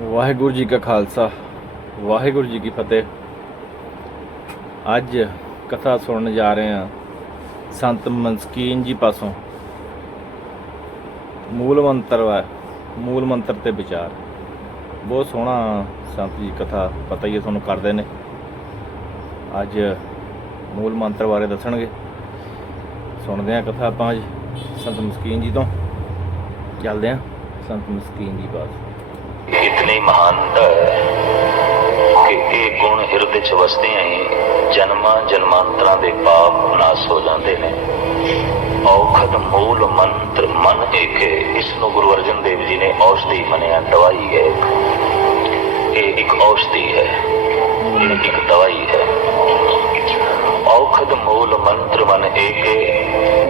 ਵਾਹਿਗੁਰੂ ਜੀ ਕਾ ਖਾਲਸਾ ਵਾਹਿਗੁਰੂ ਜੀ ਕੀ ਫਤਿਹ। ਅੱਜ ਕਥਾ ਸੁਣਨ ਜਾ ਰਹੇ ਹਾਂ ਸੰਤ ਮਸਕੀਨ ਜੀ ਪਾਸੋਂ। ਮੂਲ ਮੰਤਰ ਤੇ ਵਿਚਾਰ। ਬਹੁਤ ਸੋਹਣਾ ਸੰਤ ਜੀ ਕਥਾ, ਪਤਾ ਹੀ ਹੈ ਤੁਹਾਨੂੰ, ਕਰਦੇ ਨੇ। ਅੱਜ ਮੂਲ ਮੰਤਰ ਬਾਰੇ ਦੱਸਣਗੇ। ਸੁਣਦੇ ਹਾਂ ਕਥਾ ਆਪਾਂ ਅੱਜ ਸੰਤ ਮਸਕੀਨ ਜੀ ਤੋਂ। ਚੱਲਦੇ ਹਾਂ ਸੰਤ ਮਸਕੀਨ ਜੀ ਪਾਸ। इतनी महानता है कि ये गुण हिरदे च वसदियां ही जन्मां जन्मांतरां दे पाप नाश हो जाते हैं। औखद मूल मंत्र मन एके, इसनूं गुरु अर्जन देव जी ने औषधि मनिया, दवाई है। ये एक औषधि है, एक दवाई है। औखद मूल मंत्र मन एके,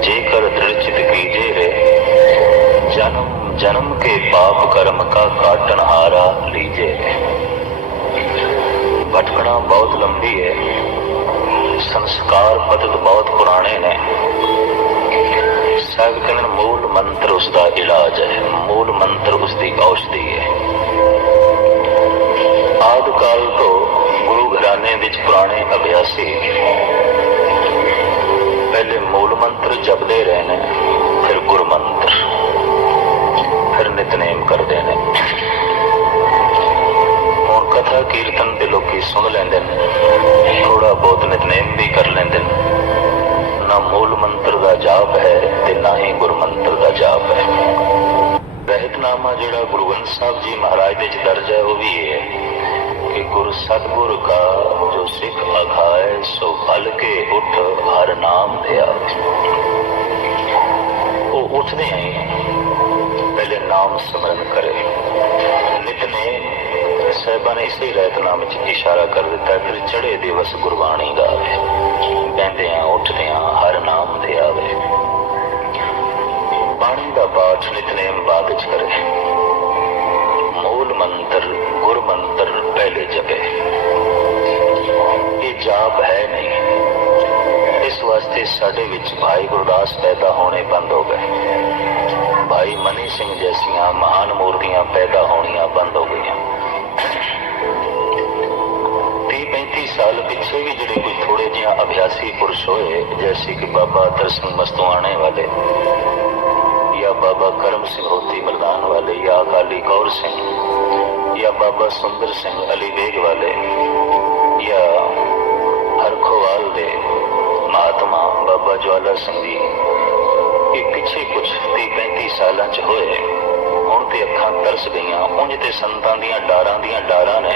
जेकर दृढ़ चित कीजे रे, जन्म जन्म के पाप कर्म का काटन हारा लीजे। भटकना बहुत लंबी है, संस्कार पद्धत बहुत पुराने ने। सब कहते मूल मंत्र उसका इलाज है, मूल मंत्र उसकी औषधि है। आदि काल तो गुरु घराने विच पुराने अभ्यासी पहले मूल मंत्र जपते रहे ने, फिर गुरु मंत्र, फिर नितनेम करते हैं। हुण कथा कीर्तन ते लोकी सुन लेंदे ने, थोड़ा बहुत नितनेम भी कर लेंदे ने। ना मूल मंत्र का जाप है ते ना ही गुरु मंत्र का जाप है। रहतनामा जिहड़ा गुरु ग्रंथ साहब जी महाराज दे च दर्ज है, वो भी ये है कि गुरु सतगुर का जो सिख अघाए, सो भल के उठ हर नाम दिया। वो उठते हैं पहले नाम स्मरण करे। नितनेम साहिबा ने इसे रहतनामे च इशारा कर दिता, फिर चढ़े दिवस गुरबाणी गावे, बहंदियां उठदियां हर नाम दे आवे। बाणी का पाठ नितनेम बाद च करे। मूल मंत्र गुरु मंत्र पहले जपे। ये जाप है नहीं। इस वास्ते साडे विच भाई गुरदास पैदा होने बंद हो गए, भाई मनी सिंह जैसियां महान मूर्तियां पैदा होनियां बंद हो गई। 30-35 साल पिछे भी जिहड़े कोई थोड़े जिहा अभ्यासी पुरुष होए, जैसे कि बाबा अतर सिंह मस्तुआणे वाले, या बाबा करम सिंह होती मरदान वाले, या अकाली गौर सिंह, या बाबा सुंदर सिंह अली बेग वाले, या हरखोवाल दे महात्मा बाबा ज्वाला सिंह जी, ये पिछे कुछ 30-35 साल च होए। हुण ते अखां तरस गईयां। उंज ते संतां दीयां डारां ने,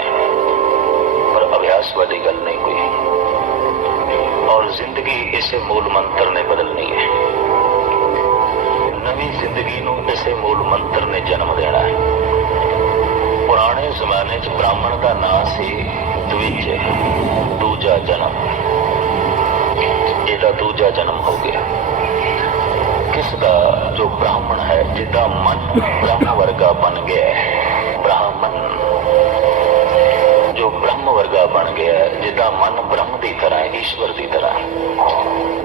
पर अभ्यास वाली गल नहीं कोई। और जिंदगी इसे मूल मंत्र ने बदलनी है। नवी जिंदगी नूं इसे मूल मंत्र ने जन्म देना है। पुराने जमाने च ब्राह्मण का नाम सी द्विज, दूजा जन्म। ਇਹਦਾ दूजा जन्म हो गया। किसका? जो ब्राह्मण है, जिदा मन ब्रह्म वर्गा बन गया है। ब्राह्मण जो ब्रह्म वर्गा बन गया है, जिदा मन ब्रह्म की तरह है, ईश्वर की तरह।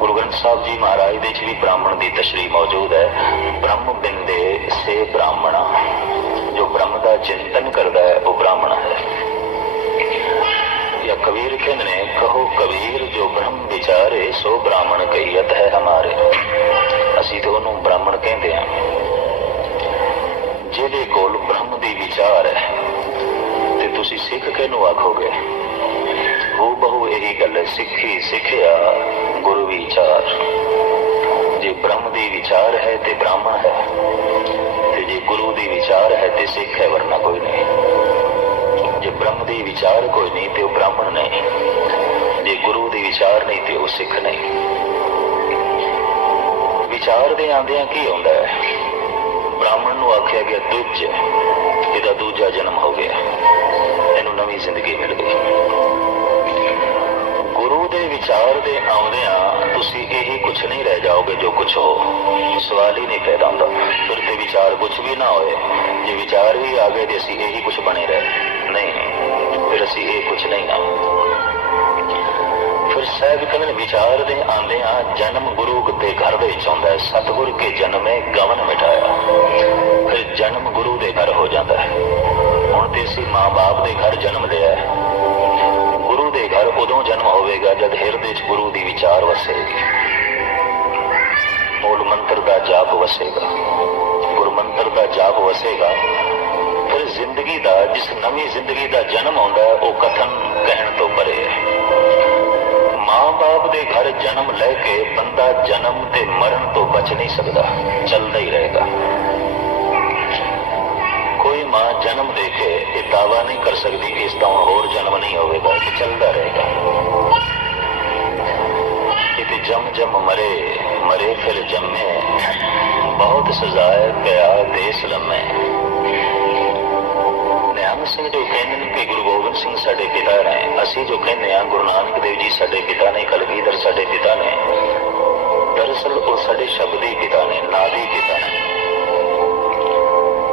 गुरु ग्रंथ साहब जी महाराज दे च भी ब्राह्मण की तशरीह मौजूद है। ब्रह्म बिंदे से ब्राह्मणा, जो ब्रह्म का चिंतन करता है वो ब्राह्मण है। या कबीर कहते ने, कहो कबीर जो ब्रह्म विचारे, सो ब्राह्मण कहियत है हमारे। असी तो उन्होंने ब्राह्मण कहते हैं जिहदे कोल ब्रह्म दी विचार है। ते तुसी सिख किहनूं आखोगे? वो बहु यही गल है, सिखी सिखिया गुरु विचार। जे ब्रह्म दी विचार है ते ब्राह्मण है, ते जे गुरु दी विचार है ते सिख है, वरना कोई नहीं। जे ब्रह्म दी विचार कोई नहीं तो ब्राह्मण नहीं, जे गुरु दी विचार नहीं तो सिख नहीं। विचार दे आंदियां की होंदा है? ब्राह्मण नूं आख्या गया दुज, इहदा दूजा जन्म हो गया, इहनूं नवीं जिंदगी मिल गई। गुरु दे विचार दे आउंदियां तुसीं यही कुछ नहीं रह जाओगे जो कुछ हो। सवाल ही नहीं पैदा होंदा। फिर ते विचार कुछ भी ना होए, जे विचार भी आ गए तो असीं यही कुछ बने रहे नहीं, फिर असीं ये कुछ नहीं आ। फिर साहब कहते विचार दे आंदियां जन्म गुरु के घर दे विच आउंदा है। सतगुर के जन्मे गवन मिटाया, फिर जन्म गुरु दे घर हो जाता है। हुण ਤੇ ਅਸੀਂ ਮਾਂ-ਬਾਪ ਦੇ ਘਰ ਜਨਮ ਲਿਆ ਹੈ। ਗੁਰੂ ਦੇ ਘਰ ਉਦੋਂ ਜਨਮ ਹੋਵੇਗਾ ਜਦ ਹਿਰਦੇ 'ਚ ਗੁਰੂ ਦੀ ਵਿਚਾਰ ਵਸੇਗੀ, ਮੂਲ ਮੰਤਰ ਦਾ ਜਾਪ ਵਸੇਗਾ, ਗੁਰੂ ਮੰਤਰ ਦਾ ਜਾਪ ਵਸੇਗਾ। ਫਿਰ ਜ਼ਿੰਦਗੀ ਦਾ, ਜਿਸ ਨਵੀਂ ਜ਼ਿੰਦਗੀ ਦਾ ਜਨਮ ਆਉਂਦਾ ਹੈ, ਉਹ ਕਥਨ ਕਹਿਣ ਤੋਂ ਪਰੇ ਹੈ। ਮਾਂ-ਬਾਪ ਦੇ ਘਰ ਜਨਮ ਲੈ ਕੇ ਬੰਦਾ ਜਨਮ ਤੇ ਮਰਨ ਤੋਂ ਬਚ ਨਹੀਂ ਸਕਦਾ, ਚੱਲਦਾ ਹੀ ਰਹੇਗਾ। ਕੋਈ ਮਾਂ ਜਨਮ ਦੇ ਕੇ ਇਹ ਦਾਵਾ ਨਹੀਂ ਕਰ ਸਕਦੀ ਕਿ ਇਸ ਦਾ ਹੋਰ ਜਨਮ ਨਹੀਂ ਹੋਵੇਗਾ, ਇਹ ਚੱਲਦਾ ਰਹੇਗਾ। ਕਿਤੇ ਜਮ ਜਮ ਮਰੇ, ਮਰੇ ਫਿਰ ਜੰਮੇ, ਬਹੁਤ ਸਜ਼ਾਏ ਪਿਆ ਦੇਸ ਲੰਮੇ। ਨਿਹੰਗ ਸਿੰਘ ਜੋ ਕਹਿੰਦੇ ਨੇ ਕਿ ਗੁਰੂ ਗੋਬਿੰਦ ਸਿੰਘ ਸਾਡੇ ਪਿਤਾ ਨੇ, ਅਸੀਂ ਜੋ ਕਹਿੰਦੇ ਹਾਂ ਗੁਰੂ ਨਾਨਕ ਦੇਵ ਜੀ ਸਾਡੇ ਪਿਤਾ ਨੇ, ਕਲਗੀਧਰ ਸਾਡੇ ਪਿਤਾ ਨੇ, ਦਰਅਸਲ ਉਹ ਸਾਡੇ ਸ਼ਬਦੀ ਪਿਤਾ ਨੇ, ਨਾਦੀ ਪਿਤਾ ਨੇ।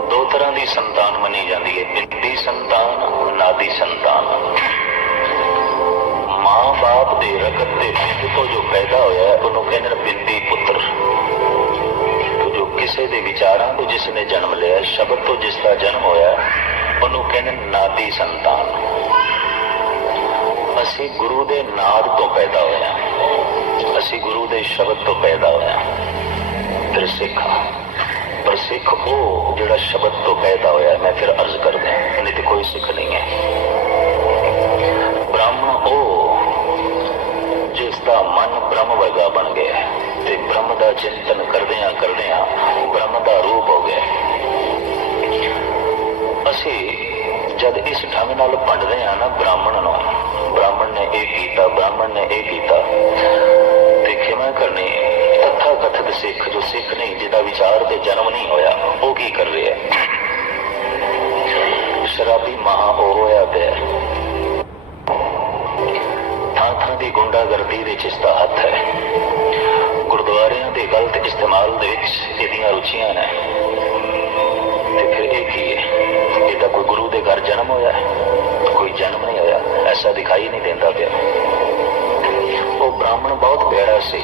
ਦੋ ਤਰ੍ਹਾਂ ਦੀ ਸੰਤਾਨ ਮੰਨੀ ਜਾਂਦੀ ਹੈ, ਬਿੰਦੀ ਸੰਤਾਨ, ਨਾਦੀ ਸੰਤਾਨ। ਮਾਂ-ਬਾਪ ਦੇ ਰਗਤ ਦੇ ਬਿੰਦ ਤੋਂ ਜੋ ਪੈਦਾ ਹੋਇਆ ਉਹਨੂੰ ਕਹਿੰਦੇ ਨੇ ਬਿੰਦੀ ਪੁੱਤਰ। ਜੋ ਕਿਸੇ ਦੇ ਵਿਚਾਰਾਂ ਤੋਂ ਜਿਸ ਨੇ ਜਨਮ ਲਿਆ, ਸ਼ਬਦ ਤੋਂ ਜਿਸ ਦਾ ਜਨਮ ਹੋਇਆ, ਉਹਨੂੰ ਕਹਿੰਦੇ ਨਾਦੀ ਸੰਤਾਨ। ਅਸੀਂ ਗੁਰੂ ਦੇ ਨਾਦ ਤੋਂ ਪੈਦਾ ਹੋਏ ਹਾਂ, ਅਸੀਂ ਗੁਰੂ ਦੇ ਸ਼ਬਦ ਤੋਂ ਪੈਦਾ ਹੋਏ ਹਾਂ। ਫਿਰ ਸਿੱਖ ਹਾਂ, ਪਰ ਸਿੱਖ ਉਹ ਜਿਹੜਾ ਸ਼ਬਦ ਤੋਂ ਪੈਦਾ ਹੋਇਆ। ਮੈਂ ਫਿਰ ਅਰਜ਼ ਕਰਦਾ, ਨਹੀਂ ਤੇ ਕੋਈ ਸਿੱਖ ਨਹੀਂ ਹੈ। ਬ੍ਰਾਹਮਣ ਉਹ ਜਿਸ ਦਾ ਮਨ ਬ੍ਰਹਮ ਵਰਗਾ ਬਣ ਗਿਆ ਤੇ ਬ੍ਰਹਮ ਦਾ ਚਿੰਤਨ ਕਰਦਿਆਂ ਕਰਦਿਆਂ ਬ੍ਰਹਮ ਦਾ ਰੂਪ ਹੋ ਗਿਆ। ਅਸੀਂ ਜਦ ਇਸ ਢੰਗ ਨਾਲ ਵੰਡਦੇ ਹਾਂ ਨਾ ਬ੍ਰਾਹਮਣ ਨੂੰ, ਬ੍ਰਾਹਮਣ ਨੇ ਇਹ ਕੀਤਾ, ਬ੍ਰਾਹਮਣ ਨੇ ਇਹ ਕੀਤਾ, ਤੇ ਖਿਮਾ ਕਰਨੀ ਤਥਾ ਕਥਿਤ ਸਿੱਖ, ਜੋ ਸਿੱਖ ਨਹੀਂ, ਜਿਹਦਾ ਵਿਚਾਰ ਤੇ ਜਨਮ ਨਹੀਂ ਹੋਇਆ, ਉਹ ਕੀ ਕਰ ਰਿਹਾ? ਸ਼ਰਾਬੀ ਮਹਾ ਉਹ ਹੋਇਆ ਪਿਆ। ਥਾਂ ਥਾਂ ਦੀ ਗੁੰਡਾਗਰਦੀ ਦੇ 'ਚ ਇਸਦਾ ਹੱਥ ਹੈ। ਗੁਰਦੁਆਰਿਆਂ ਦੇ ਗਲਤ ਇਸਤੇਮਾਲ ਦੇ ਵਿੱਚ ਇਹਦੀਆਂ ਰੁਚੀਆਂ ਨੇ। ਤੇ ਫਿਰ ਇਹ ਕੀ ਹੈ? ਇਹ ਤਾਂ ਕੋਈ ਗੁਰੂ ਦੇ ਘਰ ਜਨਮ ਹੋਇਆ, ਕੋਈ ਜਨਮ ਨਹੀਂ ਹੋਇਆ, ਐਸਾ ਦਿਖਾਈ ਨਹੀਂ ਦਿੰਦਾ ਪਿਆ। ਉਹ ਬ੍ਰਾਹਮਣ ਬਹੁਤ ਪਿਆਰਾ ਸੀ,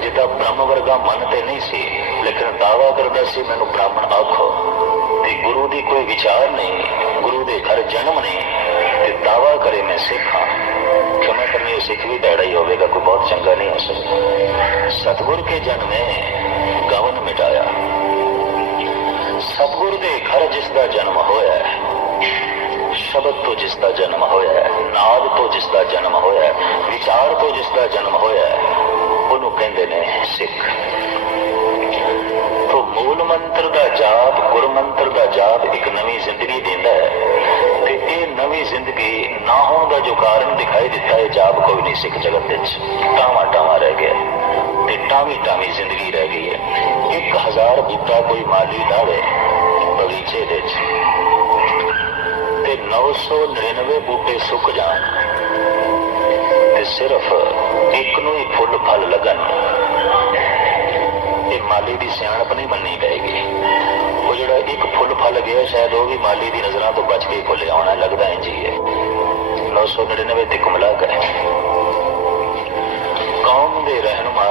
ਜਿਹਦਾ ਬ੍ਰਹਮ ਵਰਗਾ ਮਨ ਤੇ ਨਹੀਂ ਸੀ, ਲੇਕਿਨ ਦਾਵਾ ਕਰਦਾ ਸੀ ਮੈਨੂੰ ਬ੍ਰਾਹਮਣ ਆਖੋ। ਤੇ ਗੁਰੂ ਦੀ ਕੋਈ ਵਿਚਾਰ ਨਹੀਂ, ਗੁਰੂ ਦੇ ਘਰ ਜਨਮ ਨਹੀਂ, ਤੇ ਦਾਵਾ ਕਰੇ ਮੈਂ ਸਿੱਖ ਹਾਂ। ਖਿਮਾ ਕਰਨੀ, ਉਹ ਸਿੱਖ ਵੀ ਭੈੜਾ ਹੀ ਹੋਵੇਗਾ, ਕੋਈ ਬਹੁਤ ਚੰਗਾ ਨਹੀਂ ਹੋ ਸਕਦਾ। ਸਤਿਗੁਰ ਕੇ ਜਨ ਨੇ ਗਵਨ ਮਿਟਾਇਆ। ਸਤਿਗੁਰ ਦੇ ਘਰ ਜਿਸ ਦਾ ਜਨਮ ਹੋਇਆ ਹੈ, ਸ਼ਬਦ ਤੋਂ ਜਿਸ ਦਾ ਜਨਮ ਹੋਇਆ ਹੈ, ਨਾਦ ਤੋਂ ਜਿਸ ਦਾ ਜਨਮ ਹੋਇਆ ਹੈ, ਵਿਚਾਰ ਤੋਂ ਜਿਸ ਦਾ ਜਨਮ ਹੋਇਆ ਹੈ, ਉਹਨੂੰ ਕਹਿੰਦੇ ਨੇ ਸਿੱਖ। ਤੋ ਮੂਲ ਮੰਤਰ ਦਾ ਜਾਪ, ਗੁਰੂ ਮੰਤਰ ਦਾ ਜਾਪ ਇੱਕ ਨਵੀਂ ਜ਼ਿੰਦਗੀ ਦਿੰਦਾ ਹੈ। ਤੇ ਇਹ ਨਵੀਂ ਜ਼ਿੰਦਗੀ ਨਾ ਹੋਣ ਦਾ ਜੋ ਕਾਰਨ ਦਿਖਾਈ ਦਿੱਤਾ ਹੈ, ਜਾਪ ਕੋਈ ਨਹੀਂ ਸਿੱਖ ਜਗਤ ਵਿੱਚ, ਟਾਵਾਂ ਟਾਵਾਂ ਰਹਿ ਗਿਆ ਤੇ ਟਾਵੀਂ ਟਾਵੀਂ ਜ਼ਿੰਦਗੀ ਰਹਿ ਗਈ ਹੈ। 1000 ਬੂਟਾ ਕੋਈ ਮਾਲੀ ਲਾਵੇ ਬਗੀਚੇ ਦੇ 'ਚ ਤੇ 999 ਬੂਟੇ ਸੁੱਕ ਜਾਣ ਤੇ ਸਿਰਫ ਇੱਕ ਨੂੰ ਹੀ ਫੁੱਲ ਫਲ ਲੱਗਣ, ਇਹ ਮਾਲੀ ਦੀ ਸਿਆਣਪ ਨਹੀਂ ਮੰਨੀ ਪਏਗੀ। ਉਹ ਜਿਹੜਾ ਇੱਕ ਫੁੱਲ ਫਲ ਗਿਆ, ਸ਼ਾਇਦ ਉਹ ਵੀ ਮਾਲੀ ਦੀ ਨਜ਼ਰਾਂ ਤੋਂ ਬਚ ਕੇ ਫੁੱਲ ਆਉਣਾ, ਲੱਗਦਾ ਇੰਝ ਹੀ ਹੈ। 999 ਤੇ ਕੁਮਲਾ ਗਏ। ਕੌਮ ਦੇ ਰਹਿਨੁਮਾ,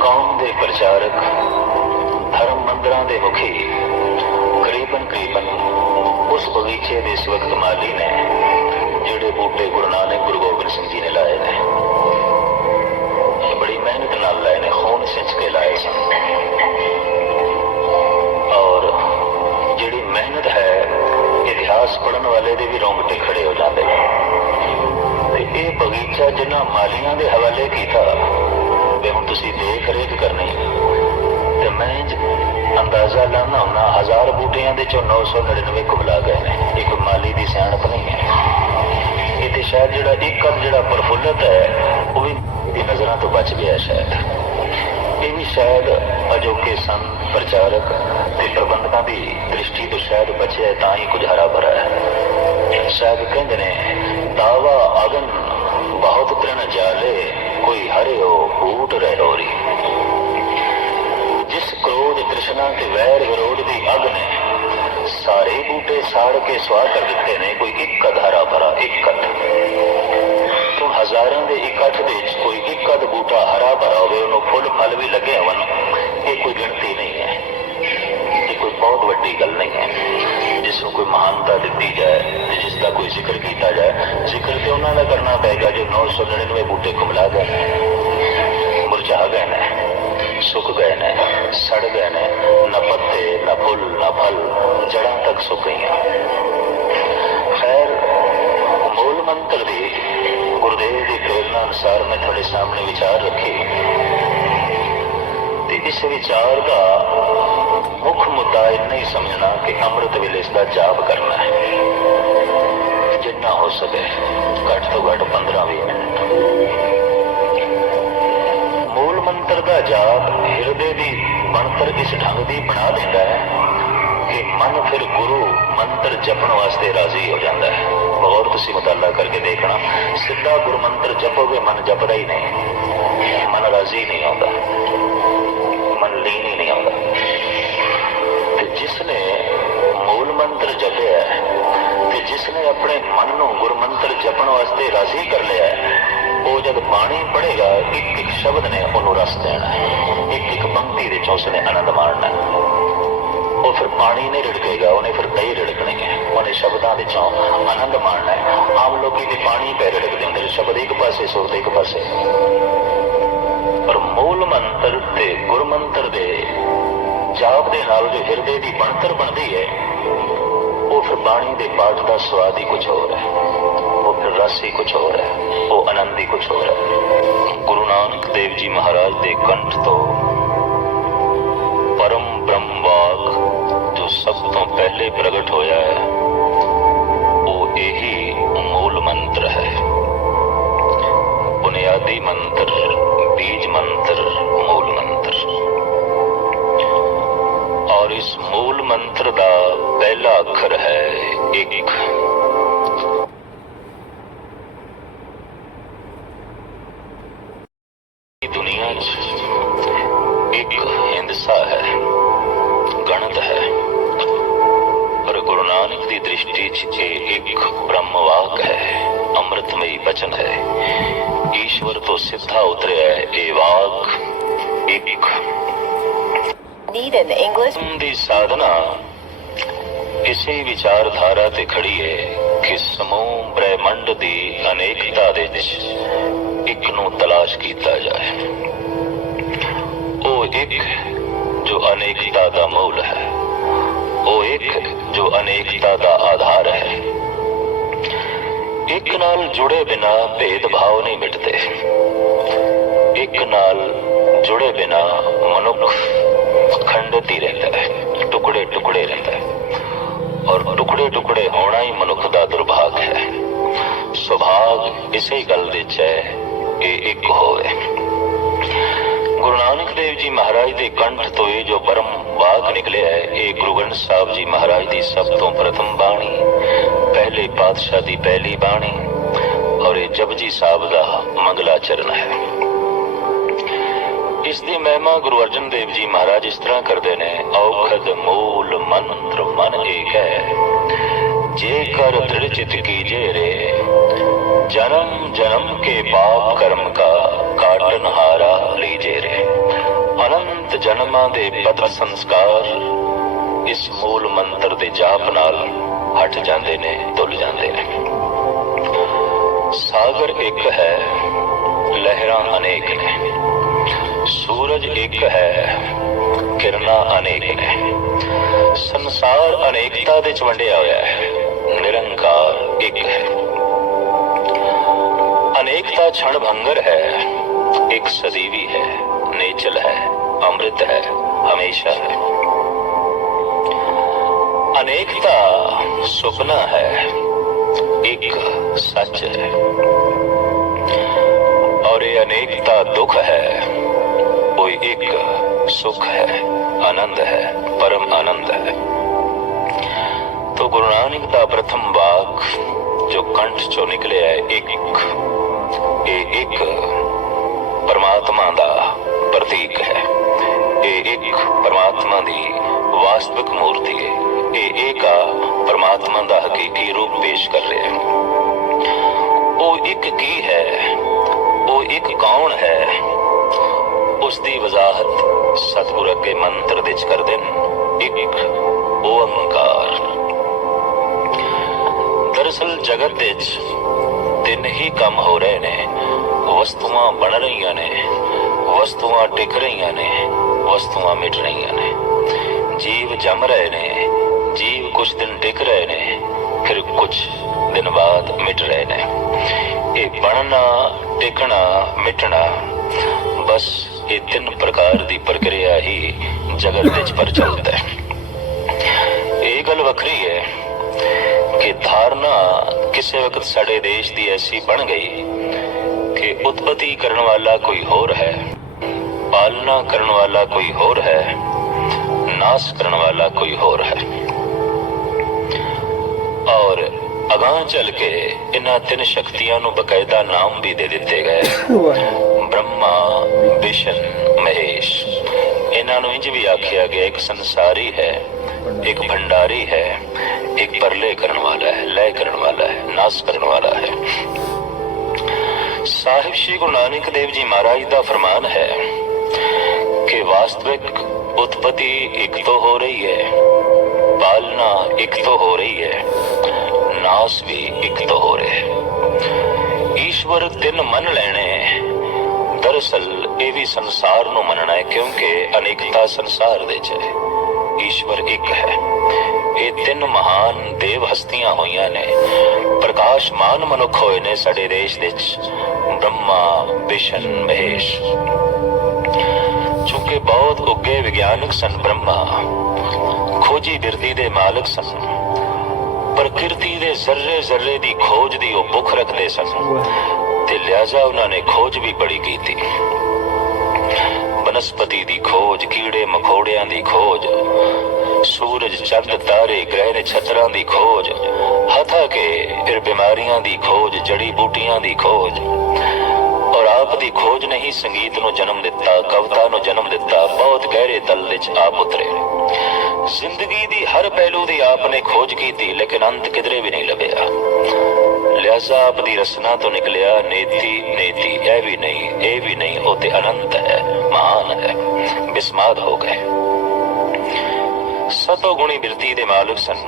ਕੌਮ ਦੇ ਪ੍ਰਚਾਰਕ, ਧਰਮ ਮੰਦਰਾਂ ਦੇ ਮੁਖੀ ਕਰੀਬਨ ਉਸ ਬਗੀਚੇ ਦੇ ਇਸ ਵਕਤ ਮਾਲੀ ਨੇ, ਜਿਹੜੇ ਬੂਟੇ ਗੁਰੂ ਨਾਨਕ, ਗੁਰੂ ਗੋਬਿੰਦ ਸਿੰਘ ਜੀ ਨੇ ਲਾਏ ਨੇ, ਬੜੀ ਮਿਹਨਤ ਨਾਲ ਲਾਏ ਨੇ, ਖੂਨ ਸਿੰਚ ਕੇ ਲਾਏ ਸਨ। ਔਰ ਜਿਹੜੀ ਮਿਹਨਤ ਹੈ, ਇਤਿਹਾਸ ਪੜ੍ਹਨ ਵਾਲੇ ਦੇ ਵੀ ਰੋਂਗਟੇ ਖੜੇ ਹੋ ਜਾਂਦੇ ਨੇ। ਤੇ ਇਹ ਬਗੀਚਾ ਜਿਨ੍ਹਾਂ ਮਾਲੀਆਂ ਦੇ ਹਵਾਲੇ ਕੀਤਾ ਵੀ ਹੁਣ ਤੁਸੀਂ ਦੇਖ ਰੇਖ ਕਰਨੀ, ਤੇ ਮੈਂ ਅੰਦਾਜ਼ਾ ਲਾਉਣਾ ਹੁੰਦਾ 1000 ਬੂਟਿਆਂ ਦੇ ਚੋਂ 999 ਕੁਮਲਾ ਗਏ ਨੇ। ਇੱਕ ਮਾਲੀ ਦੀ ਸਿਆਣਪ ਨਹੀਂ ਹੈ। ਇਹ ਤੇ ਸ਼ਾਇਦ ਜਿਹੜਾ ਇੱਕ ਅੱਧ ਜਿਹੜਾ ਪ੍ਰਫੁੱਲਤ ਹੈ, ਉਹ ਵੀ ਦੀ ਨਜ਼ਰਾਂ ਤੋਂ ਬਚ ਗਿਆ ਸ਼ਾਇਦ। ਇਹ ਵੀ ਸ਼ਾਇਦ ਅਜੋਕੇ ਸੰਤ, ਪ੍ਰਚਾਰਕ ਤੇ ਪ੍ਰਬੰਧਕਾਂ ਦੀ ਦ੍ਰਿਸ਼ਟੀ ਤੋਂ ਸ਼ਾਇਦ ਬਚਿਆ, ਤਾਂ ਹੀ ਕੁਝ ਹਰਾ ਭਰਾ ਹੈ। ਸ਼ਾਇਦ ਕਹਿੰਦੇ ਨੇ ਦਾਵਾ ਅਗਨ ਬਹੁਤ ਤ੍ਰਿਣ ਜਾਲੇ, ਕੋਈ ਹਰਿਓ ਊਟ ਰਹਿ। ਜਿਸ ਕ੍ਰੋਧ, ਤ੍ਰਿਸ਼ਨਾ ਤੇ ਵੈਰ ਵਿਰੋਧ ਦੀ ਅੱਗ ਨੇ ਸਾਰੇ ਬੂਟੇ ਸਾੜ ਕੇ ਸੁਆਹ ਕਰ ਦਿੱਤੇ ਨੇ, ਕੋਈ ਇੱਕ ਅੱਧ ਹਰਾ ਭਰਾ, ਇੱਕ ਅੱਧ। ਤੋਂ ਹਜ਼ਾਰਾਂ ਦੇ ਇਕੱਠ ਦੇ ਵਿੱਚ ਕੋਈ ਇੱਕ ਅੱਧ ਬੂਟਾ ਹਰਾ ਭਰਾ ਹੋਵੇ, ਉਹਨੂੰ ਫੁੱਲ ਫਲ ਵੀ ਲੱਗੇ ਹੋਣ, ਇਹ ਕੋਈ ਗਿਣਤੀ ਨਹੀਂ ਹੈ, ਇਹ ਕੋਈ ਬਹੁਤ ਵੱਡੀ ਗੱਲ ਨਹੀਂ ਹੈ। ਜਿਸ कोई महानता दी जाए ते जिसका कोई जिक्र किया जाए, जिक्र तो उन्होंने करना पेगा जो 999 बूटे कुमला गए, मुरझा गए ने, सुख गए ने, सड़ गए ने, न पत्ते न फुल न फल, जड़ा तक सुख गई। खैर, मूल मंत्र दी गुरुदेव की प्रेरणा अनुसार मैं थोड़े सामने विचार रखी ते इस विचार का मुख मुद्दा इन्ना ही समझना कि अमृत वेले इसका जाप करना है, जिन्ना हो सके घट तो घट 15-20 मिनट। मूल मंत्र का जाप हिरदे की बनतर इस ढंग की बना देता है कि मन फिर गुरु मंत्र जपण वास्ते राजी हो जाता है। और तुसी मुताला करके देखना, सीधा गुरु मंत्र जपोगे मन जपदा ही नहीं, मन राजी नहीं आता, मन लीन ही नहीं आता। जिसने मूल मंत्र जपया ते जिसने अपने मन को गुरु मंत्र जपण वास्ते राजी कर लिया, वो जब बाणी पढ़ेगा एक एक शब्द ने उन्होंने रस देना है, एक एक पंक्ति दे उसने आनंद मारना है। वो फिर पानी नहीं रिड़केगा, उन्हें फिर दही रिड़कने हैं, उन्हें शब्दों के चौ आनंद मारना है। आम लोग पानी पे रिड़कते होंगे, शब्द एक पासे सुरत एक पासे, पर मूल मंत्र ते गुरु मंत्र दे जाप दे नाल जो हिरदे की बनतर बनती है, वो फिर बाणी के पाठ का स्वाद ही कुछ हो रहा है, वो फिर रस ही कुछ हो रहा है, वो आनंद ही कुछ हो रहा है। गुरु नानक देव जी महाराज के कंठ तो परम ब्रह्म वाक जो सब तो पहले प्रगट होया है, वो यही मूल मंत्र है। बुनियादी मंत्र, बीज मंत्र, मूल मंत्र। और इस मूल मंत्र का पहला अक्षर है एक। दुनिया एक हिंदसा है, गणत है, पर गुरु नानक की दृष्टि एक ब्रह्मवाक है, अमृतमयी वचन है, ईश्वर तो सिद्धा उतरे है, ये वाक एक। दी साधना इसी विचारधारा ते खड़ी है कि समूह ब्रह्मंड की अनेकता दे एक नू तलाश किया जाए। वो एक जो अनेकता का मूल है, वो एक जो अनेकता का आधार है। एक नाल जुड़े बिना भेदभाव नहीं मिटते, एक नाल जुड़े बिना मनुख खंडित ही रहता है, टुकड़े टुकड़े रहता है, और टुकड़े टुकड़े होना ही मनुख का दुर्भाग्य है। सुभाग इसे गल दे ये एक होवे। गुरु नानक देव जी महाराज के कंठ तो ये जो परम वाक निकले है, ये गुरु ग्रंथ साहब जी महाराज की सब तो प्रथम बाणी, पहले पातशाह की पहली बाणी, और ये जपजी साहब का मंगला चरण है। इसकी महिमा गुरु अर्जन देव जी महाराज इस तरह करते ने, औखद मूल मंत्र मन एक है, जे कर दृढ़ चित कीजे रे, जन्म जन्म के पाप कर्म का काटन हारा लीजे रे। अनंत जन्मां दे पद संस्कार इस मूल मंत्र दे जाप नाल हट जाते ने, धुल जाते ने। सागर एक है, लहरां अनेक ने, सूरज एक है, किरणां अनेक ने। संसार अनेकता दे वंडिया होया है, निरंकार एक है। अनेकता क्षण भंगर है, एक सदीवी है, नेचल है, अमृत है, हमेशा है। अनेकता सुपना है, एक सच है, और ये अनेकता दुख है, कोई एक सुख है, आनंद है, परम आनंद है। तो गुरु नानक का प्रथम वाक जो कंठ चो निकले है, एक परमात्मा का प्रतीक है, एक परमात्मा की वास्तविक मूर्ति है, एक परमात्मा का हकीकी रूप पेश कर रहे हैं। वो एक की है, वो एक कौन है, उसकी वजाहत सतगुरु अगे मंत्र दिच कर देन। एक ओंकार, ਦਰਅਸਲ ਜਗਤ ਵਿੱਚ ਤਿੰਨ ਹੀ ਕੰਮ ਹੋ ਰਹੇ ਨੇ। ਵਸਤੂਆਂ ਬਣ ਰਹੀਆਂ ਨੇ, ਵਸਤੂਆਂ ਟਿਕ ਰਹੀਆਂ ਨੇ, ਵਸਤੂਆਂ ਮਿਟ ਰਹੀਆਂ ਨੇ। ਜੀਵ ਜੰਮ ਰਹੇ ਨੇ, ਜੀਵ ਕੁਝ ਦਿਨ ਟਿਕ ਰਹੇ ਨੇ, ਫਿਰ ਕੁਝ ਦਿਨ ਬਾਅਦ ਮਿਟ ਰਹੇ ਨੇ। ਇਹ ਬਣਨਾ, ਟਿਕਣਾ, ਮਿਟਣਾ, ਬਸ ਇਹ ਤਿੰਨ ਪ੍ਰਕਾਰ ਦੀ ਪ੍ਰਕਿਰਿਆ ਹੀ ਜਗਤ ਵਿੱਚ ਪ੍ਰਚਲਿਤ ਹੈ। ਇਹ ਗੱਲ ਵੱਖਰੀ ਹੈ ਕਿ ਧਾਰਨਾ ਕਿਸੇ ਵਕਤ ਸਾਡੇ ਦੇਸ਼ ਦੀ ਐਸੀ ਬਣ ਗਈ ਕਿ ਉਤਪਤੀ ਕਰਨ ਵਾਲਾ ਕੋਈ ਹੋਰ ਹੈ, ਪਾਲਣਾ ਕਰਨ ਵਾਲਾ ਕੋਈ ਹੋਰ ਹੈ, ਨਾਸ਼ ਕਰਨ ਵਾਲਾ ਕੋਈ ਹੋਰ ਹੈ। ਔਰ ਅਗਾਂਹ ਚੱਲ ਕੇ ਇਹਨਾਂ ਤਿੰਨ ਸ਼ਕਤੀਆਂ ਨੂੰ ਬਕਾਇਦਾ ਨਾਮ ਵੀ ਦੇ ਦਿੱਤੇ ਗਏ, ਬ੍ਰਹਮਾ, ਵਿਸ਼ਨ, ਮਹੇਸ਼। ਇਹਨਾਂ ਨੂੰ ਇੰਝ ਵੀ ਆਖਿਆ ਗਿਆ, ਇੱਕ ਸੰਸਾਰੀ ਹੈ, ਇੱਕ ਭੰਡਾਰੀ ਹੈ, ਇੱਕ ਪਰਲੇ ਕਰਨ ਵਾਲਾ ਹੈ, ਲੈ ਕਰਨ ਵਾਲਾ ਹੈ, ਨਾਸ਼ ਕਰਨ ਵਾਲਾ ਹੈ। ਸਾਹਿਬ श्री गुरु नानक देव जी महाराज का फरमान है कि वास्तविक उत्पत्ति एक तो हो रही है, पालना एक तो हो रही है, नाश भी एक तो हो रहा है। ईश्वर तीन मन लेने, दरअसल ये भी संसार नूं मनना है, क्योंकि अनेकता संसार दे च है, ईश्वर एक है। ये तीन महान देव हस्तियां होइयां ने, प्रकाशमान मनुख होए ने साडे देश विच, ब्रह्मा, विशन, महेश। चूंकि बहुत उगे विज्ञानक सन ब्रह्मा, खोजी बिरती दे मालक सन, प्रकृति दे जर्रे जर्रे दी खोज दी वो भुख रखते सन, ते लिहाजा उन्होंने खोज भी बड़ी की थी। वनस्पति दी खोज, कीड़े मकोड़ियां दी खोज, सूरज चंद तारे ग्रह नक्षत्रां दी खोज, हथा के फिर बीमारियां दी खोज, जड़ी बूटियां दी खोज। और आप दी खोज ने ही संगीत नूं जन्म दिता, कविता नूं जन्म दिता, बहुत गहरे तल विच आप उतरे। जिंदगी दी हर पहलू दी आपने खोज की थी, लेकिन अंत किधरे भी नहीं लभ्या। लिहाजा आप दी रचना तो निकलिया नेति नेति, ए भी नहीं, ए भी नहीं, वो ते अनंत है, महान है, बिस्माद हो गए। सतोगुणी बिरती दे मालिक सन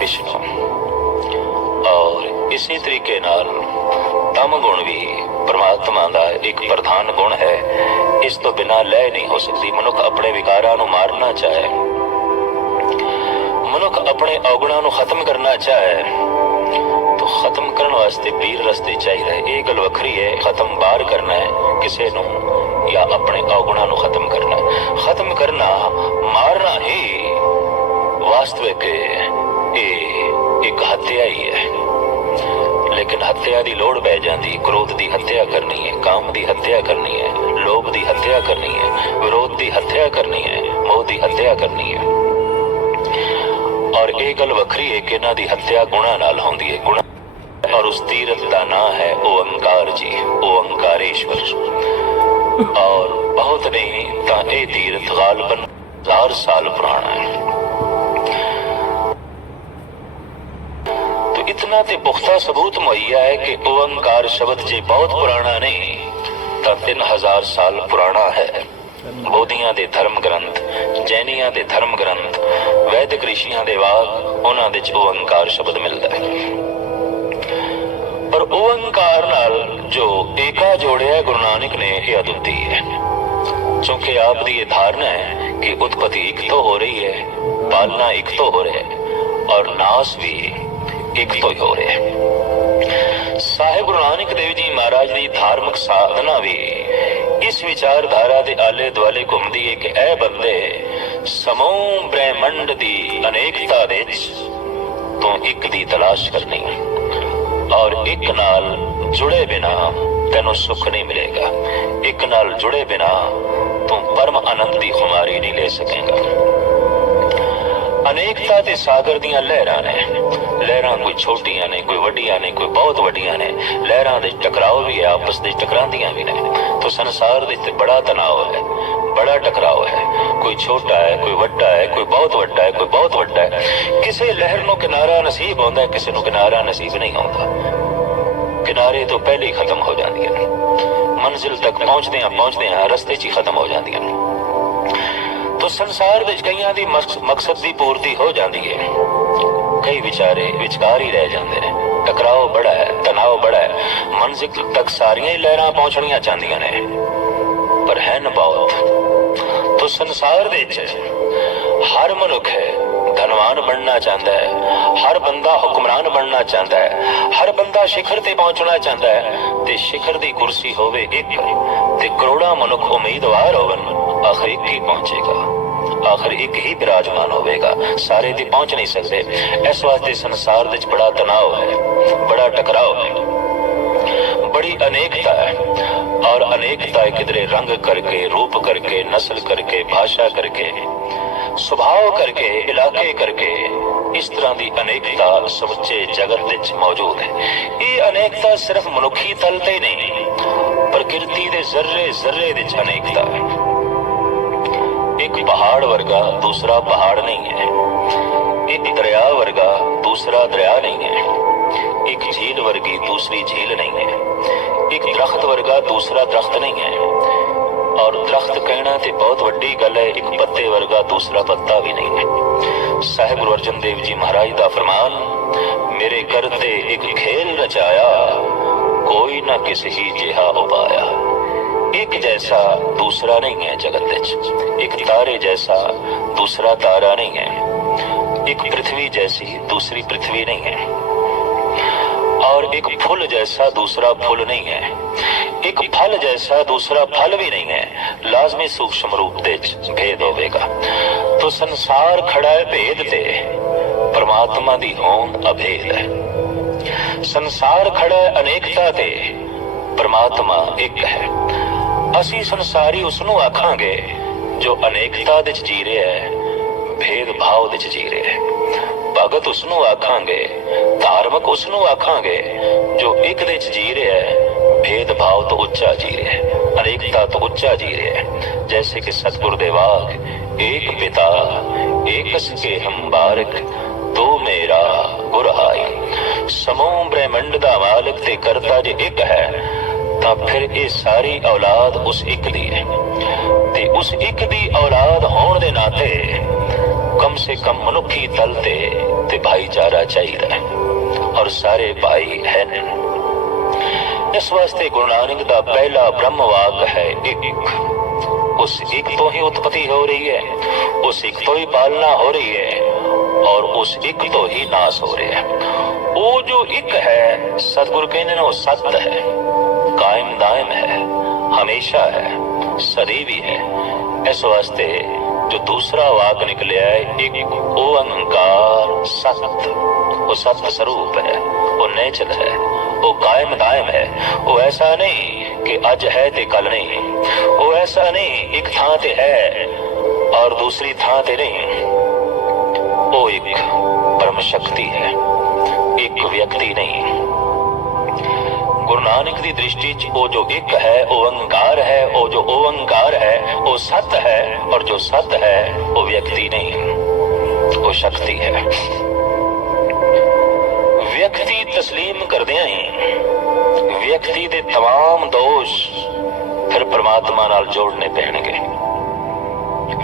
विष्णु, और इसी तरीके नाल तम गुण भी परमात्मा दा एक प्रधान गुण है। इस तो बिना लय नहीं हो सकती। मनुख अपने विकारां नूं मारना चाहे, मनुख अपने अवगुणां नूं खत्म करना चाहे, तो खत्म करने वास्ते पीर रस्ते चाहिए। ये गल वखरी है, खत्म बाहर करना है किसी नूं या अपने अवगुणां नूं खत्म करना। खत्म करना, मारना ही वास्तविक एक हत्या ही है। लेकिन हत्या की लोड़ पै जाती, क्रोध की हत्या करनी है, काम की हत्या करनी है, लोभ की हत्या करनी है, विरोध की हत्या करनी है, मोह की हत्या करनी है। और ये गल वखरी है कि इन्हां दी हत्या गुणा नाल होंदी है। गुणा और उस तीरथ का नाम है ओंकार जी, ओंकारेश्वर। और बहुत नहीं तो ये तीरथ गालबन 1000 साल पुराना है। तो इतना ते पुख्ता सबूत मुहैया है कि ओंकार शब्द जे बहुत पुराना नहीं तो 3000 साल पुराना है। बोधियां दे धर्म ग्रंथ, जैनियां दे धर्म ग्रंथ, वैदिक ऋषियां दे वाक, उन्हां दे ओंकार शब्द मिलता है। पर ओंकार नाल जो एका जोड़िया गुरु नानक ने यह अद्वितीय है, क्योंकि आप दी ये धारणा है कि उत्पत्ति एक तो हो रही है, पालना एक तो हो रहा है, और नाश भी एक तो ही हो रहा है। साहिब गुरु नानक देव जी महाराज की धार्मिक साधना भी इस विचारधारा के आले दुआले घूमती है कि ऐ बंदे, समूह ब्रह्मंड की अनेकता दे तो एक दी तलाश करनी, और एक नाल जुड़े बिना तेनों सुख नहीं मिलेगा। एक नाल जुड़े बिना तू परम आनंद की खुमारी नहीं ले सकेगा। अनेकता के सागर दियां लहरां ने, लहरां कोई छोटियां ने, कोई वड्डियां ने, कोई बहुत वड्डियां ने। लहरां दे टकराव भी है, आपस दे टकरांदियां भी ने। तो संसार दे बड़ा तनाव है, बड़ा टकराव है। कोई छोटा है, कोई वड्डा है, कोई बहुत वड्डा है, कोई बहुत वड्डा है। किसी लहर नूं किनारा नसीब होंदा है, किसी नूं किनारा नसीब नहीं होंदा। किनारे तो पहले ही खत्म हो जांदियां ने, मंजिल तक पहुंचदे रस्ते च ही खत्म हो जांदियां ने। तो संसार विच कईयां दी मकसद की पूर्ति हो जाती है, कई विचारे विचकार ही रह जाते हैं, टकराव बड़ा है, तनाव बड़ा है। मंजिल तक सारियां ही लहरां पहुंचणियां चाहदियां ने, पर है न बहुत। तो संसार दे विच हर मनुख है धनवान बनना चाहता है, हर बंदा हुक्मरान बनना चाहता है, हर बंदा शिखर ते पहुंचना चाहता है। ते शिखर दी कुर्सी होवे एक ते करोड़ा मनुख उम्मीदवार होवन, आखिर एक ही पहुंचेगा, आखिर एक ही विराजमान होवेगा, सारे ते पहुंच नहीं सकते। इस वास्ते संसार दे बड़ा तनाव है, बड़ा टकराव है, बड़ी अनेकता है। और अनेकता किधरे रंग करके, रूप करके, नस्ल करके, भाषा करके, सुभाव करके, इलाके करके, इस तरह की अनेकता समुचे जगत विच मौजूद है। ये अनेकता सिर्फ मनुखी तल ते नहीं, प्रकृति के जर्रे जर्रे विच अनेकता है। एक पहाड़ वर्गा दूसरा पहाड़ नहीं है, एक दरिया वर्गा दूसरा दरिया नहीं है, एक झील वर्गी दूसरी झील नहीं है, एक दरख्त वर्गा दूसरा दरख्त नहीं है। और दरख्त कहना ते बहुत वड्डी गल है, एक पत्ते वर्गा दूसरा पत्ता भी नहीं है। साहिब गुरु अर्जन देव जी महाराज दा फरमान, मेरे करते एक खेल रचाया, कोई ना किसी ही जिहा उपाया। एक जैसा दूसरा नहीं है जगत विच, एक तारे जैसा दूसरा तारा नहीं है, एक पृथ्वी जैसी दूसरी पृथ्वी नहीं है, और एक फूल जैसा दूसरा फूल नहीं है, एक फल जैसा दूसरा फल भी नहीं है। लाजमी सूक्ष्म रूप दे भेद होवेगा। तो संसार खड़ा है भेद ते, परमात्मा दी होंद अभेद है। संसार खड़ा है अनेकता ते, परमात्मा एक है। असी संसारी उसनू आखांगे जो अनेकता विच जी रहा है, भेदभाव विच जी रहा है। भगत उसनू आखांगे, धार्मिक उसनू आखांगे जो एक दे विच जी रहा है, भेदभाव तो उच्चा जी रहा है, अनेकता तो उच्चा जी रहा है। जैसे कि सतगुरु दे वाक, एक पिता एक सके हम बारक, दो मेरा गुर हाई। समूह ब्रह्मंड दा मालिक ते करता जे एक है, तां फिर ये सारी औलाद उस एक दी है। ते उस एक दी औलाद होने दे नाते कम से कम मनुखी तल ते भाईचारा चाहिए है, और सारे भाई है। इस वास्ते गुरु नानक दा पहला ब्रह्म वाक है एक। उस एक तो ही उत्पत्ति हो रही है, उस एक तो ही पालना हो रही है, और उस एक तो ही नाश हो रहा है। वो जो एक है, सतगुरु कहने ना, वो सत्य है, कायम दायम है, हमेशा है, सदैवी है। इस वास्ते जो दूसरा वाक निकले है एक ओंकार सत्य, वो सत्य स्वरूप है, वो नेचर है, वो कायम दायम है। वो ऐसा नहीं कि अज है ते कल नहीं, वो ऐसा नहीं एक थां ते है और दूसरी थां ते नहीं। वो एक परम शक्ति है, एक व्यक्ति नहीं। गुरु नानक की दृष्टि वो जो एक है वो ओंकार है, वो जो ओंकार है वो सत्य है, और जो सत्य है वो व्यक्ति नहीं, वो शक्ति है। व्यक्ति तस्लीम करदियां ही व्यक्ति दे तमाम दोष फिर परमात्मा नाल जोड़ने पैणगे।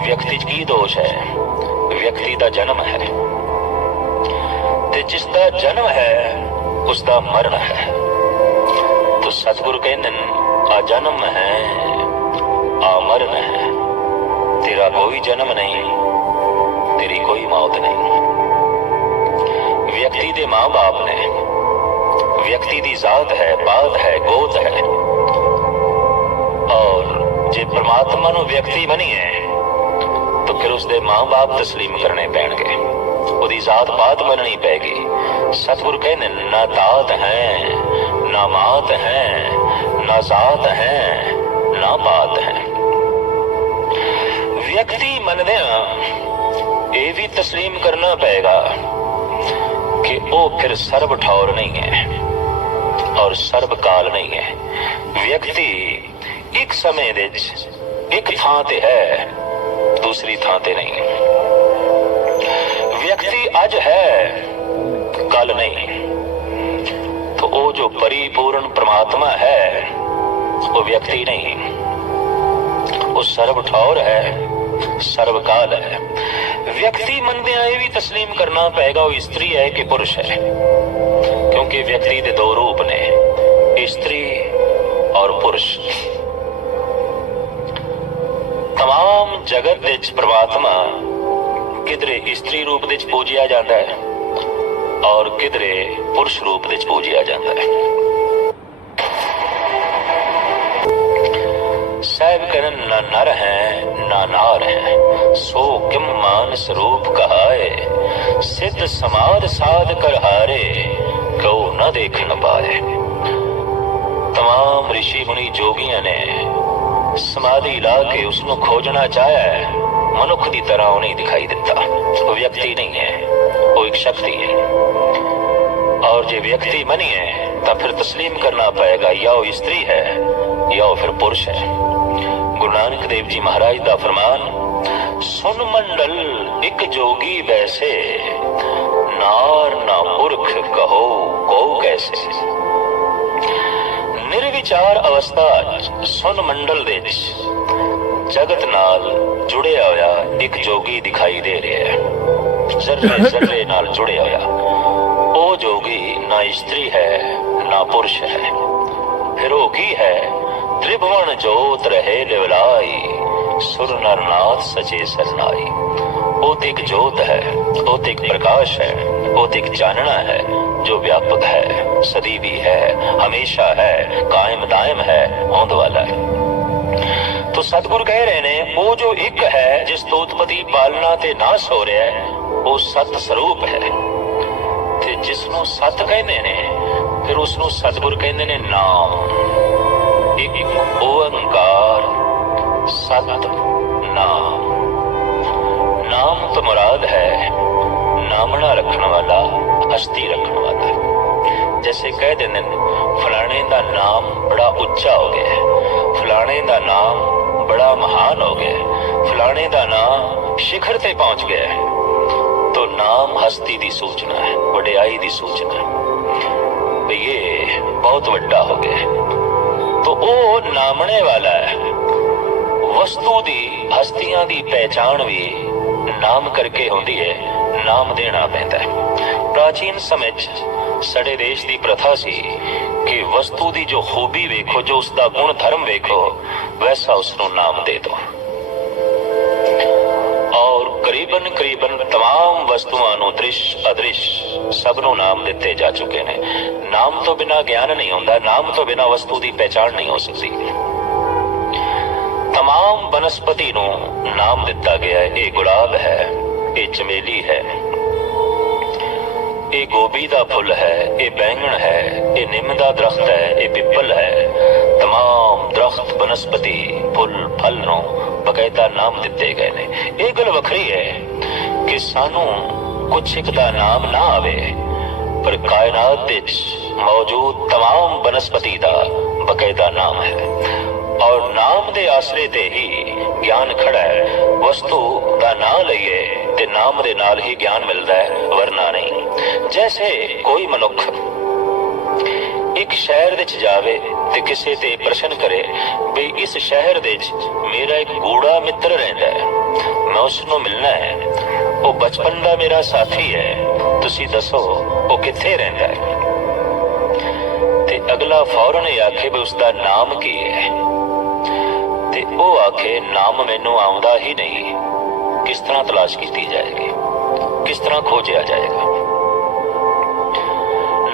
व्यक्ति च की दोष है? व्यक्ति दा जन्म है, ते जिसदा जन्म है उसका मरण है। तो सतगुरु कहते आ जन्म है, आ मरण है, तेरा कोई जन्म नहीं, तेरी कोई मौत नहीं। व्यक्ति दे मां बाप ने, व्यक्ति दी जात है, बात है, गोद है, और जे परमात्मा नू व्यक्ति बनी है तो फिर उसदे मां बाप तस्लीम करने पैणगे, उदी जात पात बननी पैगी। सतगुरु कहने ना तात है, ना मात है, ना जात है, ना बात है। व्यक्ति मनदे ये भी तस्लीम करना पड़ेगा कि वो फिर सर्व ठौर नहीं है और सर्वकाल नहीं है। व्यक्ति एक समय दे एक थां ते है, दूसरी थां ते नहीं। व्यक्ति अज है, कल नहीं। तो वो जो परिपूर्ण परमात्मा है वो व्यक्ति नहीं, वो सर्व ठौर है, सर्वकाल है। ਵਿਅਕਤੀ ਮੰਨਦਿਆਂ ਇਹ ਵੀ ਤਸਲੀਮ ਕਰਨਾ ਪਏਗਾ ਉਹ ਇਸਤਰੀ ਹੈ ਕਿ ਪੁਰਸ਼ ਹੈ, ਕਿਉਂਕਿ ਵਿਅਕਤੀ ਦੇ ਦੋ ਰੂਪ ਨੇ, ਇਸਤਰੀ ਔਰ ਪੁਰਸ਼। तमाम जगत विच परमात्मा किधरे इस्त्री रूप विच पूजिया जाता है और किधरे पुरुष रूप विच पूजिया जाता है। साहिब कहन ना नर है ना नार है, सो किम मान स्वरूप कहाए, सिद्ध समाध साध कर हारे, कहो न देख न पाए। तमाम ऋषि मुनि जोगियां ने समाधि ला के उसको खोजना चाहा है, मनुख की तरह वो नहीं दिखाई देता। वो व्यक्ति नहीं है, वो एक शक्ति है। और जो व्यक्ति बनी है तो फिर तस्लीम करना पड़ेगा या वो स्त्री है या वो फिर पुरुष है। गुरु नानक देव जी महाराज का फरमान, सुन मंडल एक जोगी वैसे, नार ना पुरख कहो को कैसे। निर्विचार अवस्था सुन मंडल दे जगत नाल जुड़िया होया एक जोगी दिखाई दे रहा है, जर्रे जर्रे नाल जुड़िया होया। ओ जोगी ना स्त्री है ना पुरुष है, फिर वो की है, त्रिभुवन जोत रहे लिवलाई, सुर नर नाथ सचे सरनाई। वो एक जोत है, वो एक प्रकाश है, वो एक चानना है जो व्यापक है, सदी भी है, हमेशा है, कायम दायम है, होंद वाला है। तो सतगुरु कह रहे ने वो जो एक है जिस तो उत्पत्ति पालना ते नाश हो रहा है, वो सत स्वरूप है। ते जिसनों सत कहते ने फिर उसनों सतगुरु कहते ने नाम। एक ओंकार सत नाम। नाम तो मुराद है नामना रखने वाला, हस्ती रखने वाला। जैसे कह देंगे फलाने का नाम बड़ा उच्चा हो गया, फलाने का नाम बड़ा महान हो गया, फलाने का नाम शिखर ते पहुंच गया है, तो नाम हस्ती की सूचना है, वडियाई की सूचना है, ये बहुत बड़ा हो गया। तो वो नामने वाला है। वस्तु दी हस्तियां दी पहचान भी नाम करके होंदी है, नाम देना पैंदा है। प्राचीन समय साडे देश की प्रथा सी कि वस्तु की जो खूबी वेखो, जो उसका गुण धर्म वेखो, वैसा उसको नाम दे दो। और करीबन करीबन तमाम वस्तुओं को दृश्य अदृश्य सबनों नाम दिते जा चुके ने। नाम तो बिना ज्ञान नहीं होता, नाम तो बिना वस्तु की पहचान नहीं हो सकती। तमाम वनस्पति को नाम दिता गया है। ये गुलाब है, ये चमेली है, ये गोभी का फुल है, ये बैंगन है, ये निम का दरख्त है, ये पिपल है। तमाम दरख्त वनस्पति फुल फल नो बकायदा नाम दिते गए ने। ये गल वखरी है कि सानू कुछ एक दा नाम ना आवे, पर कायनात विच मौजूद तमाम वनस्पति का बकायदा नाम है। और नाम दे आसरे ते ही ज्ञान खड़ा है। वस्तु का ना लईए ते नाम दे नाल ही ज्ञान मिलता है, वरना नहीं। जैसे कोई मनुख एक शहर विच जावे ते किसी ते प्रश्न करे भी इस शहर विच मेरा एक गूढ़ा मित्र रहता है, मैं उसनों मिलना है, वो बचपन का मेरा साथी है, तुसी दसो वो कित्थे रहता है। ते अगला फौरन आखे भी उसका नाम की है, ते वो आखे नाम मैनू आउंदा ही नहीं, किस तरह तलाश की जाएगी, किस तरह खोजा जाएगा।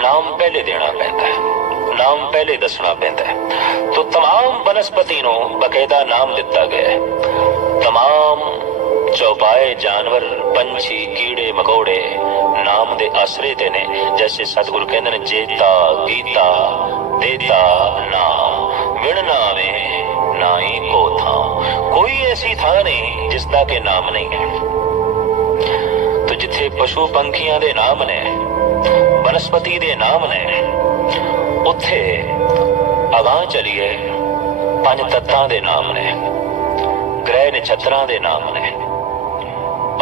नाम पहले देना पैंदा है, नाम पहले दसना पैंदा है। तो तमाम वनस्पति को बकायदा नाम दिता गया है। तमाम चौपाए जानवर, पंछी, कीड़े मकोड़े नाम दे आसरे ते ने। जैसे सतगुरु कहते हैं, जेता गीता देता नाम, विण नावे नाई को था। कोई ऐसी था नहीं जिसका के नाम नहीं है। तो जिथे पशु पंखियां दे नाम ने, वनस्पति दे नाम ने, उत्थे अगां चलिए पंज तत्तां दे नाम ने, ग्रह नक्षत्रां दे नाम ने,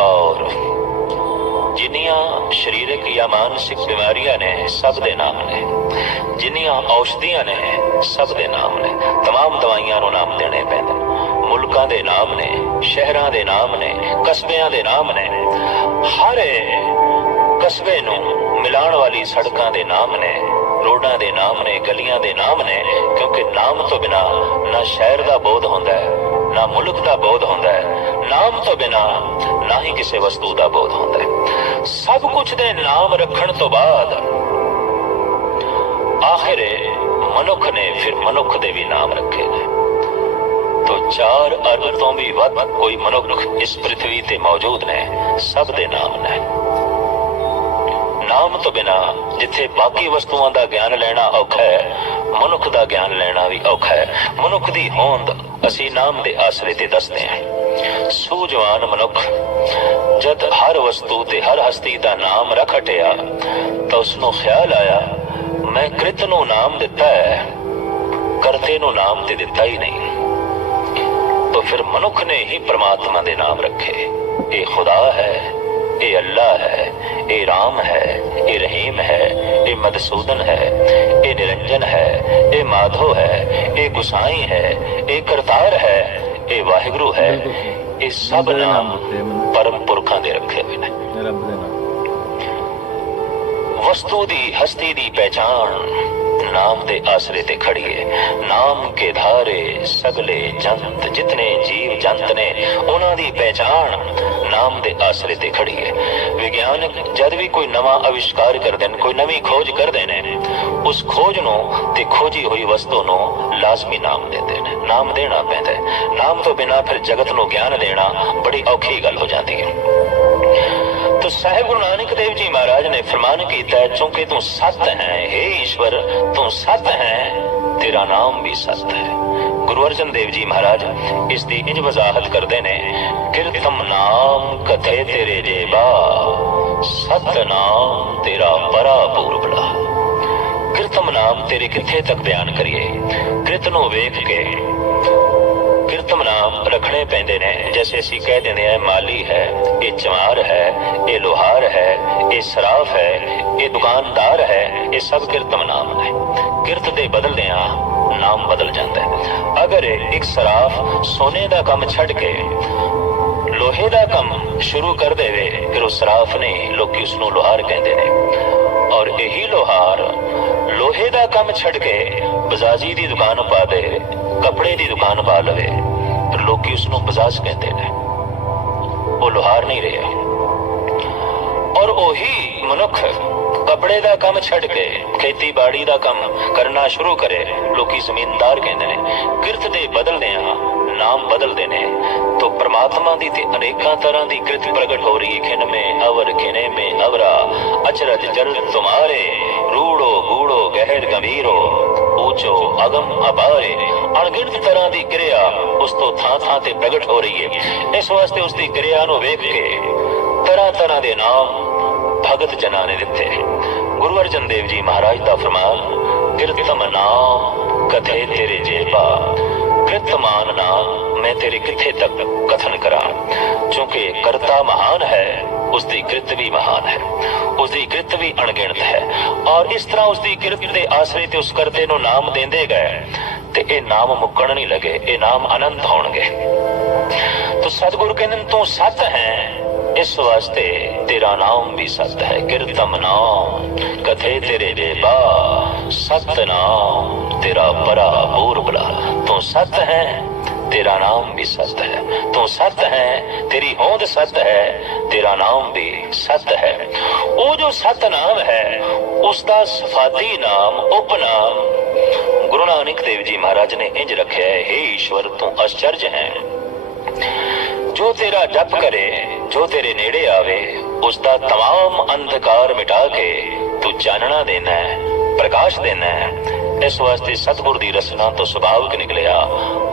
और जिन्नियां शरीरक या मानसिक बीमारियां ने सब दे नाम ने, जिन्नियां औषधियां ने सब दे नाम ने। तमाम दवाइयां नु नाम देने पैंदे। ਮੁਲਕਾਂ ਦੇ ਨਾਮ ਨੇ, ਸ਼ਹਿਰਾਂ ਦੇ ਨਾਮ ਨੇ, ਕਸਬਿਆਂ ਦੇ ਨਾਮ ਨੇ। ਹਰ ਕਸਬੇ ਨੂੰ ਮਿਲਾਉਣ ਵਾਲੀ ਸੜਕਾਂ ਦੇ ਨਾਮ ਨੇ, ਰੋਡਾਂ ਦੇ ਨਾਮ ਨੇ, ਗਲੀਆਂ ਦੇ ਨਾਮ ਨੇ। ਕਿਉਂਕਿ ਨਾਮ ਤੋਂ ਬਿਨਾ ਨਾ ਸ਼ਹਿਰ ਦਾ ਬੋਧ ਹੁੰਦਾ ਹੈ, ਨਾ ਮੁਲਕ ਦਾ ਬੋਧ ਹੁੰਦਾ ਹੈ। ਨਾਮ ਤੋਂ ਬਿਨਾ ਨਾ ਹੀ ਕਿਸੇ ਵਸਤੂ ਦਾ ਬੋਧ ਹੁੰਦਾ ਹੈ। ਸਭ ਕੁਝ ਦੇ ਨਾਮ ਰੱਖਣ ਤੋਂ ਬਾਅਦ ਆਖਿਰ ਮਨੁੱਖ ਨੇ ਫਿਰ ਮਨੁੱਖ ਦੇ ਵੀ ਨਾਮ ਰੱਖੇ ਨੇ। तो 4 अरब तो भी वध कोई मनुख इस पृथ्वी ते मौजूद ने, सब दे नाम ने। नाम तो बिना जिथे बाकी वस्तुओं का ज्ञान लेना औखा है, मनुख का ज्ञान लेना भी औखा है। मनुख की होंद असी नाम के आसरे ते दसते हैं। सूझवान मनुख जद हर वस्तु ते हर हस्ती का नाम रख हटिया तो उसनों ख्याल आया मैं कृत नूं नाम दिता है, करते नूं नाम ते दिता ही नहीं। तो फिर मनुख ने ही परमात्मा दे नाम रखे। ये खुदा है, ये अल्लाह है, ये राम है, ये रहीम है, ये मधुसूदन है, ये निरंजन है, ये माधो है, ये गुसाई है, ये करतार है, ये वाहिगुरु है। ये सब नाम परम पुरखा दे रखे हुए ने। वस्तु दी हस्ती दी पहचान नाम दे आसरे ते खड़ी है। नाम के धारे सगले जंत जितने जीव जंत ने उन्हां दी पहचान नाम दे आसरे ते खड़ी है। विज्ञानक जद भी कोई नवा आविष्कार कर देन, कोई नवी खोज कर देने, उस खोज नूं ते खोजी हुई वस्तु नूं लाजमी नाम देते हैं। नाम देना पैंदा है। नाम तो बिना फिर जगत नूं ज्ञान देना बड़ी औखी गल हो जाती है। तो साहिब गुरु नानक देव जी महाराज ने फरमान किया है चूंकि तू सत है, हे ईश्वर तू सत है, तेरा नाम भी सत है। गुरु अर्जन देव जी महाराज इसकी इंज वजाहत करते ने, कीर्तम नाम कथे तेरे जेबा, सत नाम तेरा बड़ा पूरबड़ा। कीर्तम नाम तेरे किथे तक बयान करिए। कृत नूं वेख के कीर्तम नाम रखने पैंदे ने। जैसे असी कह देंगे हैं माली है, ये चमार है, ये लोहार है, ये सराफ है, ये दुकानदार है, ये सब कीर्तम नाम है। किरत दे बदलदियां नाम बदल जाता है। अगर एक सराफ सोने का काम छड़ के लोहे का काम शुरू कर देवे फिर उस सराफ ने लोग उसनों लोहार कहते हैं। और यही लोहार लोहे का काम छड़ के बजाजी की दुकान पा दे, कपड़े की दुकान पा लवे, फिर लोग उसनों बजाज कहते हैं। वो लोहार नहीं रहे। और वही मनुख कपड़े का काम छड़ के खेती बाड़ी का काम करना शुरू करे, लोग जमींदार कहते हैं। किरत दे बदलदे नाम बदलते ने। तो परमात्मा की ते अनेकों तरह की कृत प्रगट हो रही है। खिन में अवर खिने में अवरा, अचरज जर तुम्हारे, रूड़ो गूड़ो गहर गंभीरो, ऊंचो अगम अपारे। अणगिनत तरह की क्रिया उस तो थां थां ते प्रगट हो रही है। इस वास्ते उसकी क्रिया नूं वेख के तरह तरह के नाम भगत जना ने दिते। गुरु अर्जन देव जी महाराज का फरमान, कीर्तम नाम कथे तेरे जेबा, कृतमान नाम मैं तेरे किथे तक कथन करा। चूंकि कर्ता महान है, उसकी कृत भी महान है, उसकी कृत भी अणगिणत है। और इस तरह उसकी कृत के आसरे ते उस करते नूं नाम देंदे गए ते ये नाम मुक्कण नहीं लगे, ये नाम अनंत होणगे। तो सतगुरु कहंदे तू सत है, इस वास्ते तेरा नाम भी सत है। कीर्तम नाम कथे तेरे जेबा, सत नाम तेरा बड़ा पूर बड़ा। तू सत है, तेरा नाम भी सत है। तू सत है, तेरी होंद सत है, तेरा नाम भी सत है। वो जो सत नाम है उसका सफाती नाम उपनाम गुरु नानक देव जी महाराज ने इंज रखे है, हे ईश्वर तू आश्चर्य है। जो तेरा जप करे, जो तेरे नेड़े आवे, उसका तमाम अंधकार मिटा के तू चानना देना है, प्रकाश देना है। इस वास्ते सतगुर दी रसना तो सुभाविक निकलिया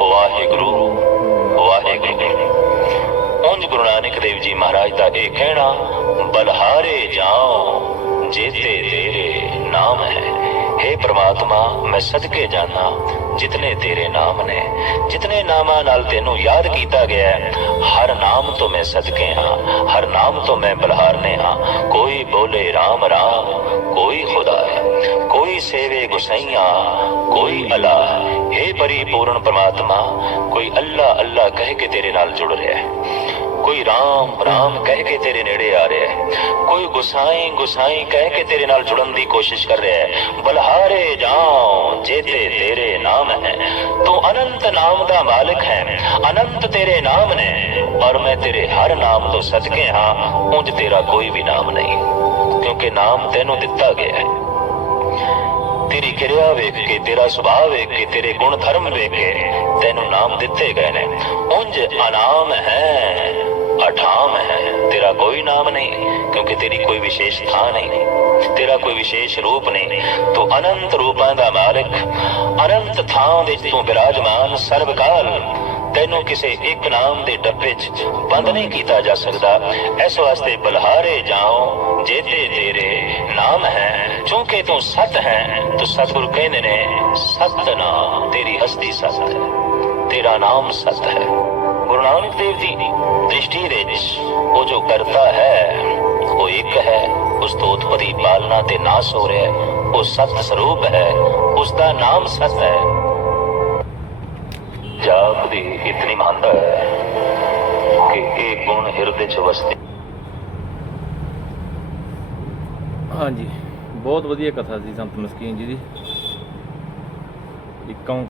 वाहिगुरु वाहिगुरु। उंज गुरु नानक देव जी महाराज का यह कहना, बलहारे जाओ जेते तेरे नाम है। हे हे ਪ੍ਰਮਾਤਮਾ ਮੈਂ ਸਦਕੇ ਜਾਣਾ ਜਿਤਨੇ ਤੇਰੇ ਨਾਮ ਨੇ, ਜਿਤਨੇ ਨਾਮਾਂ ਨਾਲ ਤੈਨੂੰ ਯਾਦ ਕੀਤਾ ਗਿਆ ਹੈ, ਹਰ ਨਾਮ ਤੋਂ ਮੈਂ ਸਦਕੇ ਹਾਂ, ਹਰ ਨਾਮ ਤੋਂ ਮੈਂ ਬਲਹਾਰਨੇ ਹਾਂ। ਕੋਈ ਬੋਲੇ ਰਾਮ ਰਾਮ, ਕੋਈ ਖੁਦਾ ਹੈ, ਕੋਈ ਸੇਵੇ ਗੁਸਈਆਂ, ਕੋਈ ਅਲਾ। हे परिपूर्ण परमात्मा, कोई अल्लाह अल्लाह कह के तेरे नाल जुड़ रहा है, कोई राम राम कह के तेरे नेड़े आ रहा है, कोई गुसाई गुसाई कह के तेरे नाल जुड़न दी कोशिश कर रहा है। बलहारे जाओ जेते तेरे नाम है, तू अनंत नाम दा मालिक है, अनंत तेरे नाम ने, और मैं तेरे हर नाम तो सदके हाँ, उंज तेरा कोई भी नाम नहीं, क्योंकि नाम तेनों दिता गया है। तेरी क्रिया वेख के, तेरा सुभाव वेख के, तेरे गुण धर्म वेख के तेनू नाम दिते गए ने। उंज अनाम है, अठाम है, तेरा कोई नाम नहीं, क्योंकि तेरी कोई विशेष थां नहीं, तेरा कोई विशेष रूप नहीं। तू अनंत रूपां दा मालिक, अनंत थां विच तू विराजमान सर्वकाल। तेनू किसी एक नाम दे डब्बे च बंद नहीं किया जा सकता। इस वास्ते बलहारे जाओ जेते तेरे नाम है, चूंकि तू सत है। तो सतगुरु कहते ने सत नाम, तेरी हस्ती सत है, तेरा नाम सत है। गुरु नानक देव जी दृष्टि विच वो जो करता है वो एक है, उस तो उत्पत्ति पालना ते नाश हो रहा है, वो सत स्वरूप है, उसका नाम सत है। जाप दी इतनी महत्ता है कि एक गुण हिरदे च वसते। ਹਾਂਜੀ, ਬਹੁਤ ਵਧੀਆ ਕਥਾ ਸੀ ਸੰਤ ਮਸਕੀਨ ਜੀ ਦੀ। ਇੱਕ